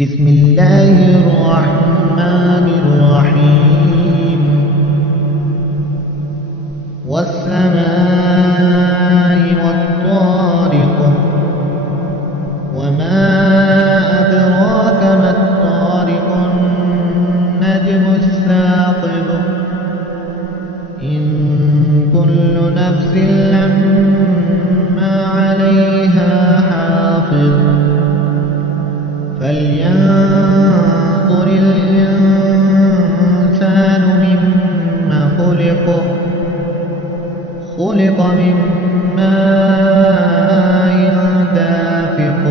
بسم الله الرحمن الرحيم والسماء والطارق وما أدراك ما الطارق النجم الثاقب إن كل نفس لما عليها حافظ فلينظر الإنسان مما خلق من ماء دافق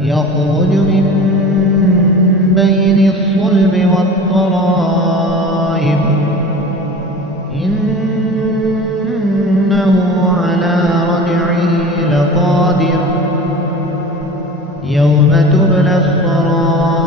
يخرج من بين الصلب والترائب إنه على رجعه لقادر يوم تبلى السرائر